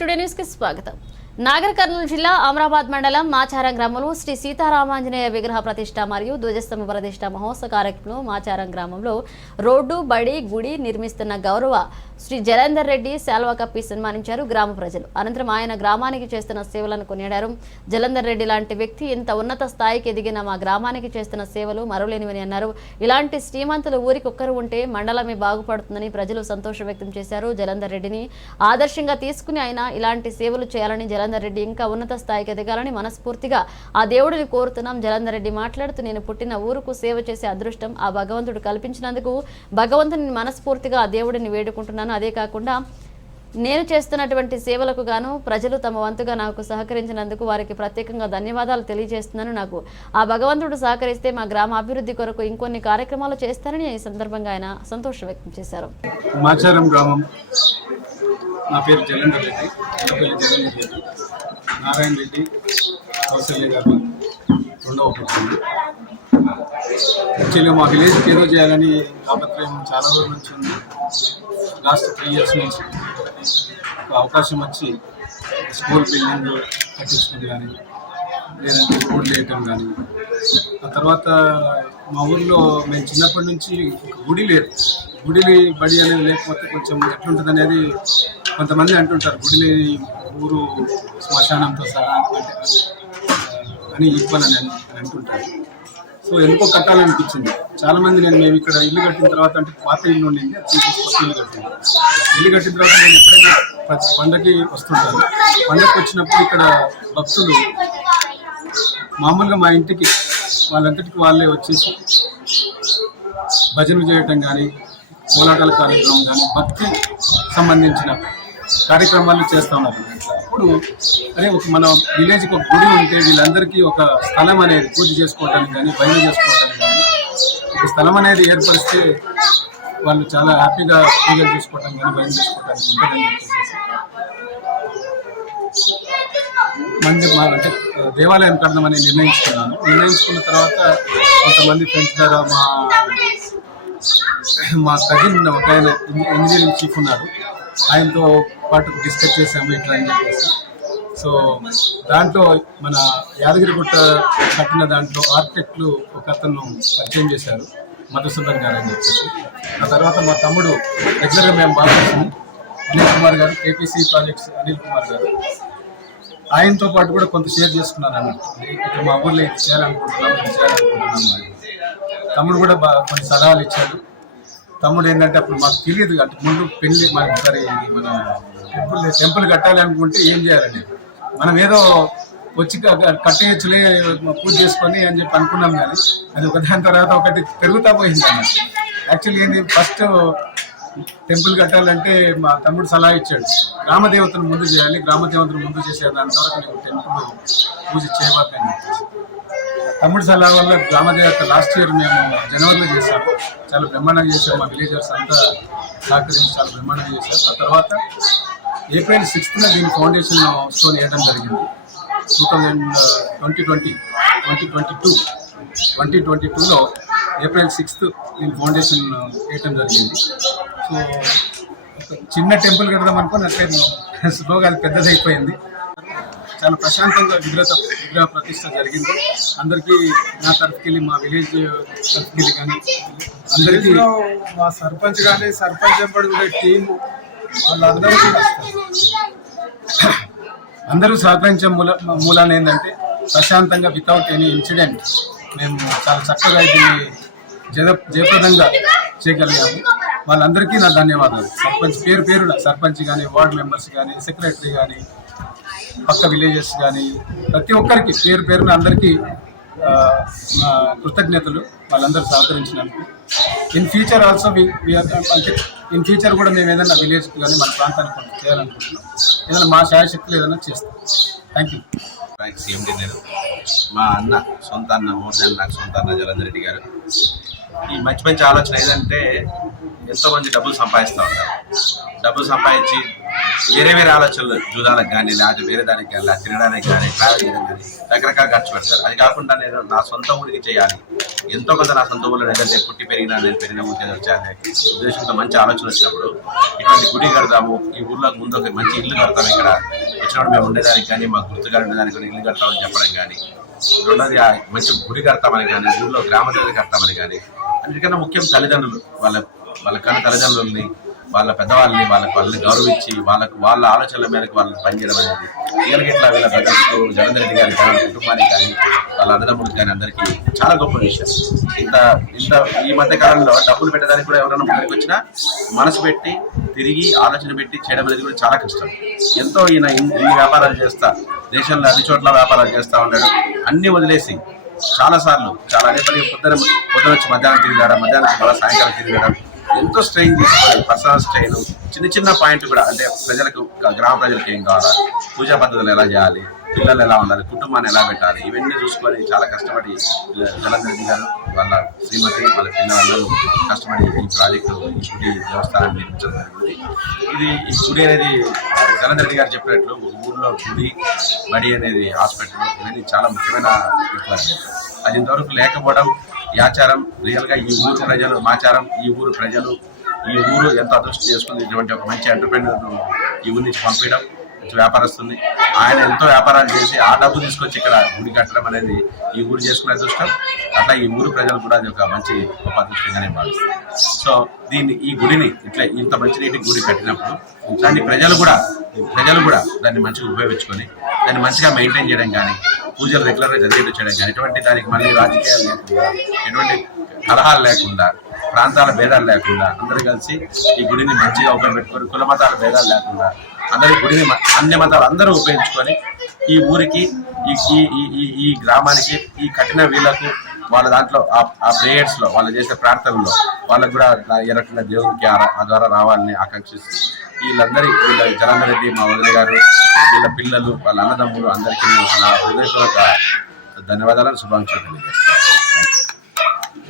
Today news కి స్వాగతం నాగర్ కర్నూలు జిల్లా అమరాబాద్ మండలం మాచారం గ్రామంలో శ్రీ సీతారామాంజనేయ విగ్రహ ప్రతిష్ట మరియు ధ్వజస్తంభ ప్రతిష్ట మహోత్సవ కార్యక్రమం మాచారం గ్రామంలో రోడ్డు బడి గుడి నిర్మిస్తున్న గౌరవ శ్రీ జలేందర్ రెడ్డి శాల్వా కప్పి సన్మానించారు గ్రామ ప్రజలు. అనంతరం ఆయన గ్రామానికి చేస్తున్న సేవలను కొనియాడారు. జలందర్ రెడ్డి లాంటి వ్యక్తి ఇంత ఉన్నత స్థాయికి ఎదిగిన మా గ్రామానికి చేస్తున్న సేవలు మరవలేనివని అన్నారు. ఇలాంటి శ్రీమంతులు ఊరికి ఒక్కరు ఉంటే మండలమే బాగుపడుతుందని ప్రజలు సంతోషం వ్యక్తం చేశారు జలంధర్ రెడ్డిని. ఆదర్శంగా తీసుకుని ఆయన ఇలాంటి సేవలు చేయాలని జలంధర్ రెడ్డి ఇంకా ఉన్నత స్థాయికి ఎదగాలని మనస్ఫూర్తిగా ఆ దేవుడిని కోరుతున్నాం. జలంధర్ రెడ్డి మాట్లాడుతూ నేను పుట్టిన ఊరుకు సేవ చేసే అదృష్టం ఆ భగవంతుడు కల్పించినందుకు భగవంతుని మనస్ఫూర్తిగా ఆ దేవుడిని వేడుకుంటున్నాను. అదే కాకుండా నేను చేస్తున్నటువంటి సేవలకు గాను ప్రజలు తమ వంతుగా నాకు సహకరించినందుకు వారికి ప్రత్యేకంగా ధన్యవాదాలు తెలియజేస్తున్నాను నాకు. ఆ భగవంతుడు సహకరిస్తే మా గ్రామ అభివృద్ధి కొరకు ఇంకొన్ని కార్యక్రమాలు చేస్తారని ఈ సందర్భంగా ఆయన సంతోషం వ్యక్తం చేశారు. మాచారం గ్రామం. నా పేరు జలంధర్ రెడ్డి. నా పేరు రెడ్డి. నారాయణ రెడ్డి కౌశల్య గారు రెండవ పుట్టింది యాక్చువల్గా మా విలేజ్కి ఏదో చేయాలని తాపత్రయం చాలా రోజుల నుంచి ఉంది. లాస్ట్ త్రీ ఇయర్స్ నుంచి ఒక అవకాశం వచ్చి స్కూల్ బిల్డింగ్ కట్టించడం కానీ లేదంటే రోడ్ వేయటం కానీ. ఆ తర్వాత మా ఊర్లో మేము చిన్నప్పటి నుంచి గుడి లేదు. గుడి బడి అనేది లేకపోతే కొంచెం ఎట్లుంటుంది అనేది కొంతమంది అంటుంటారు గుడి లేని ఊరు శ్మశానంతో సహా అని ఈక్వల్ అని అంటుంటారు. సో ఎందుకో కట్టాలనిపించింది. చాలా మంది నేను మేము ఇక్కడ ఇల్లు కట్టిన తర్వాత అంటే పాత ఇల్లు ఉండింది కొత్త ఇల్లు కట్టింది. ఇల్లు కట్టిన తర్వాత నేను ఎప్పుడైనా ప్రతి పండగకి వస్తుంటాను. పండగకి వచ్చినప్పుడు ఇక్కడ భక్తులు మామూలుగా మా ఇంటికి వాళ్ళంతటికి వాళ్ళే వచ్చేసి భజనలు చేయటం కానీ కోలాటాల కార్యక్రమం కానీ భక్తి సంబంధించిన కార్యక్రమాలు చేస్తూ ఉన్నారు ఇప్పుడు అదే ఒక మన విలేజ్కి ఒక గుడి ఉంటే వీళ్ళందరికీ ఒక స్థలం అనేది పూజ చేసుకోవడానికి కానీ బయలు చేసుకోవడానికి కానీ ఒక స్థలం అనేది ఏర్పరిస్తే వాళ్ళు చాలా హ్యాపీగా పూజలు చేసుకోవటం కానీ బయలు చేసుకోవడానికి ఉంటుందని చెప్పేసి. మంది మా అంటే దేవాలయం కడదామని నిర్ణయించుకున్నాను. నిర్ణయించుకున్న తర్వాత కొంతమంది ఫ్రెండ్స్ ద్వారా మా మా కజిన్ ఒక ఆయన ఇంజనీరింగ్ చీఫ్ ఉన్నారు. ఆయనతో పాటు డిస్కస్ చేసాము ఇట్లా అని చెప్పేసి. సో దాంట్లో మన యాదగిరిగుట్ట కట్టిన దాంట్లో ఆర్కిటెక్ట్లు ఒక అతను పరిచయం చేశారు మధుసూదన్ గారు అని చెప్పేసి. ఆ తర్వాత మా తమ్ముడు రెగ్యులర్గా మేము బాగా అనిల్ కుమార్ గారు కేపీసీ ప్రాజెక్ట్స్ అనిల్ కుమార్ గారు. ఆయనతో పాటు కూడా కొంత షేర్ చేసుకున్నాను అన్నట్టు ఇక్కడ మా ఊర్లో ఇది చేయాలనుకుంటున్నాం ఇది చేయాలనుకుంటున్నాం తమ్ముడు కూడా బా కొన్ని సలహాలు ఇచ్చాడు. తమ్ముడు ఏంటంటే అప్పుడు మాకు తెలియదు అంటే ముందు పెళ్ళి మనకి సరే మన టెంపుల్ టెంపుల్ కట్టాలి అనుకుంటే ఏం చేయాలని. మనం ఏదో వచ్చి కట్టేయచ్చులే పూజ చేసుకొని అని చెప్పి అనుకున్నాం కానీ అది ఒకదాని తర్వాత ఒకటి పెరుగుతా పోయింది అన్నమాట. యాక్చువల్లీ ఏంది ఫస్ట్ టెంపుల్ కట్టాలంటే మా తమ్ముడు సలహా ఇచ్చాడు. గ్రామదేవతను ముందు చేయాలి గ్రామదేవతను ముందు చేసే దాని తర్వాత నీకు టెంపుల్ పూజ చేయబాకని చెప్పేసి. తమ్ముడు సలహా వల్ల గ్రామ దేవత లాస్ట్ ఇయర్ మేము జనవరిలో చేశాము. చాలా బ్రహ్మాండంగా చేశాం మా విలేజర్స్ అంతా సహకరించి చాలా బ్రహ్మాండంగా చేశారు. ఆ తర్వాత ఏప్రిల్ సిక్స్త్న దీని ఫౌండేషన్ స్టోన్ వేయడం జరిగింది. Two thousand twenty twenty twenty twenty two twenty twenty టూలో ఏప్రిల్ సిక్స్త్ దీని ఫౌండేషన్ వేయటం జరిగింది. సో చిన్న టెంపుల్ కడదాం అనుకుని అట్లే స్లోగా అది పెద్దదైపోయింది. చాలా ప్రశాంతంగా విగ్రహ విగ్రహ ప్రతిష్ట జరిగింది అందరికీ నా తరఫుకెళ్ళి మా విలేజ్ తరఫుకెళ్ళి కానీ అందరికీ మా సర్పంచ్ కానీ సర్పంచ్ ఎంపడి ఉండే టీం వాళ్ళందరూ. అందరూ సహకరించే మూల మూలాన ఏంటంటే ప్రశాంతంగా వితౌట్ ఎనీ ఇన్సిడెంట్ మేము చాలా చక్కగా దీన్ని జయ జయప్రదంగా చేయగలిగాము వాళ్ళందరికీ నా ధన్యవాదాలు సర్పంచ్ పేరు పేరున సర్పంచ్ కానీ వార్డ్ మెంబర్స్ కానీ సెక్రటరీ కానీ పక్క విలేజెస్ కానీ ప్రతి ఒక్కరికి పేరు పేరున అందరికీ కృతజ్ఞతలు. వాళ్ళందరూ సహకరించినందుకు. ఇన్ ఫ్యూచర్ ఆల్సో అంటే ఇన్ ఫ్యూచర్ కూడా మేము ఏదైనా విలేజ్కి కానీ మన ప్రాంతానికి కొంత చేయాలనుకుంటున్నాం. ఏదైనా మా శాయశక్తులు ఏదైనా చేస్తాం. థ్యాంక్ యూ థ్యాంక్స్ నేను. మా అన్న సొంత అన్న మోర్ దాన్ నాకు సొంత అన్న జలంధర్ రెడ్డి గారు. ఈ మంచి మంచి ఆలోచన ఏదంటే ఎంతో మంది డబ్బులు సంపాదిస్తూ ఉంటారు. డబ్బులు సంపాదించి వేరే వేరే ఆలోచనలు చూడాలకు కానీ లేకపోతే వేరే దానికి కానీ తినడానికి కానీ ట్రావెల్ చేయడం కానీ రకరకాల ఖర్చు పెడతారు. అది కాకుండా నేను నా సొంత ఊరికి చేయాలి. ఎంతో కొంత నా సొంత ఊళ్ళో ఏంటంటే పుట్టి పెరిగిన నేను పెరిగిన ఊరికి వచ్చాను ఉద్దేశంతో మంచి ఆలోచన వచ్చినప్పుడు ఇటువంటి గుడి కడతాము. ఈ ఊర్లో ముందు ఒక మంచి ఇల్లు కడతాము ఇక్కడ. వచ్చినప్పుడు మేము ఉండేదానికి కానీ మా గుర్తుగా ఉండేదానికి కానీ ఇల్లు కడతామని చెప్పడం కానీ రెండోది మంచి గుడి కడతామని కానీ ఊళ్ళో గ్రామ దేవత కడతామని కానీ అందుకన్నా ముఖ్యం తల్లిదండ్రులు వాళ్ళ వాళ్ళ కన్న తల్లిదండ్రుల్ని వాళ్ళ పెద్దవాళ్ళని వాళ్ళకి వాళ్ళని గౌరవించి వాళ్ళకు వాళ్ళ ఆలోచనల మేరకు వాళ్ళని పనిచేయడం అనేది వీళ్ళకి ఇట్లా వీళ్ళ బ్రదర్స్కు జగన్ రెడ్డి గారి కానీ కుటుంబానికి కానీ వాళ్ళ అన్నదమ్ముడికి కానీ అందరికీ చాలా గొప్ప విషయం. ఇంత ఇంత ఈ మధ్య కాలంలో డబ్బులు పెట్టడానికి కూడా ఎవరైనా ముందరికి వచ్చినా మనసు పెట్టి తిరిగి ఆలోచన పెట్టి చేయడం అనేది కూడా చాలా కష్టం. ఎంతో ఈయన ఇన్ని వ్యాపారాలు చేస్తా దేశంలో అన్ని చోట్ల వ్యాపారాలు చేస్తా ఉన్నాడు. అన్ని వదిలేసి చాలా సార్లు చాలా అదే పొద్దున పొద్దున వచ్చి మధ్యాహ్నం తిరిగాడు మధ్యాహ్నం మళ్ళీ సాయంకాలం తిరిగాడు ఎంతో స్ట్రెయిన్ తీసుకోవాలి పర్సనల్ స్ట్రెయిన్. చిన్న చిన్న పాయింట్ కూడా అంటే ప్రజలకు గ్రామ ప్రజలకు ఏం కావాలా? పూజా పద్ధతులు ఎలా చేయాలి? పిల్లలు ఎలా ఉండాలి? కుటుంబాన్ని ఎలా పెట్టాలి? ఇవన్నీ చూసుకొని చాలా కష్టపడి జలంధర్ రెడ్డి గారు వాళ్ళ శ్రీమతి వాళ్ళ పిల్లలందరూ కష్టపడి ఈ ప్రాజెక్టు ఈ గుడి దేవస్థానం నిర్మించడం జరిగింది. ఇది ఈ గుడి అనేది జలంధర్ రెడ్డి గారు చెప్పినట్లు ఊళ్ళో గుడి బడి అనేది హాస్పిటల్ ఇవన్నీ చాలా ముఖ్యమైన అది ఇంతవరకు లేకపోవడం ఈ ఆచారం రియల్గా ఈ ఊరు ప్రజలు మాచారం ఈ ఊరు ప్రజలు ఈ ఊరు ఎంతో అదృష్టం చేసుకుంది ఇటువంటి ఒక మంచి ఎంటర్ప్రీనర్ ఈ ఊరి నుంచి పంపించడం మంచి వ్యాపారస్తుంది. ఆయన ఎంతో వ్యాపారాలు చేసి ఆ డబ్బు తీసుకొచ్చి ఇక్కడ గుడి కట్టడం అనేది ఈ ఊరు చేసుకునే అదృష్టం. అట్లా ఈ ఊరు ప్రజలు కూడా అది ఒక మంచి గొప్ప అదృష్టంగానే భావిస్తారు. సో దీన్ని ఈ గుడిని ఇట్లా ఇంత మంచి నీటి గుడి కట్టినప్పుడు దాన్ని ప్రజలు కూడా ప్రజలు కూడా దాన్ని మంచిగా ఉపయోగించుకొని దాన్ని మంచిగా మెయింటైన్ చేయడం కానీ పూజలు రెగ్యులర్గా జరిగేట్టు చేయడం కానీ ఎటువంటి దానికి మళ్ళీ రాజకీయాలు లేకుండా ఎటువంటి కలహాలు లేకుండా ప్రాంతాల భేదాలు లేకుండా అందరూ కలిసి ఈ గుడిని మంచిగా ఉపయోగపెట్టుకొని కుల మతాల భేదాలు లేకుండా అందరి గుడిని అన్ని మతాలు అందరూ ఉపయోగించుకొని ఈ ఊరికి ఈ ఈ ఈ- ఈ ఈ గ్రామానికి ఈ కఠిన వీళ్ళకు వాళ్ళ దాంట్లో ఆ- ఆ ప్రేయర్స్లో వాళ్ళు చేసే ప్రార్థనలో వాళ్ళకు కూడా ఎరట్ల దేవునికి ఆ ఆ ద్వారా రావాలని ఆకాంక్షిస్తూ వీళ్ళందరి వీళ్ళ జలంధర్ రెడ్డి మా వదిన గారు వీళ్ళ పిల్లలు వాళ్ళ అన్నదమ్ములు అందరికీ నా హృదయపూర్వక ధన్యవాదాలను శుభాకాంక్షలు తెలియజేస్తాను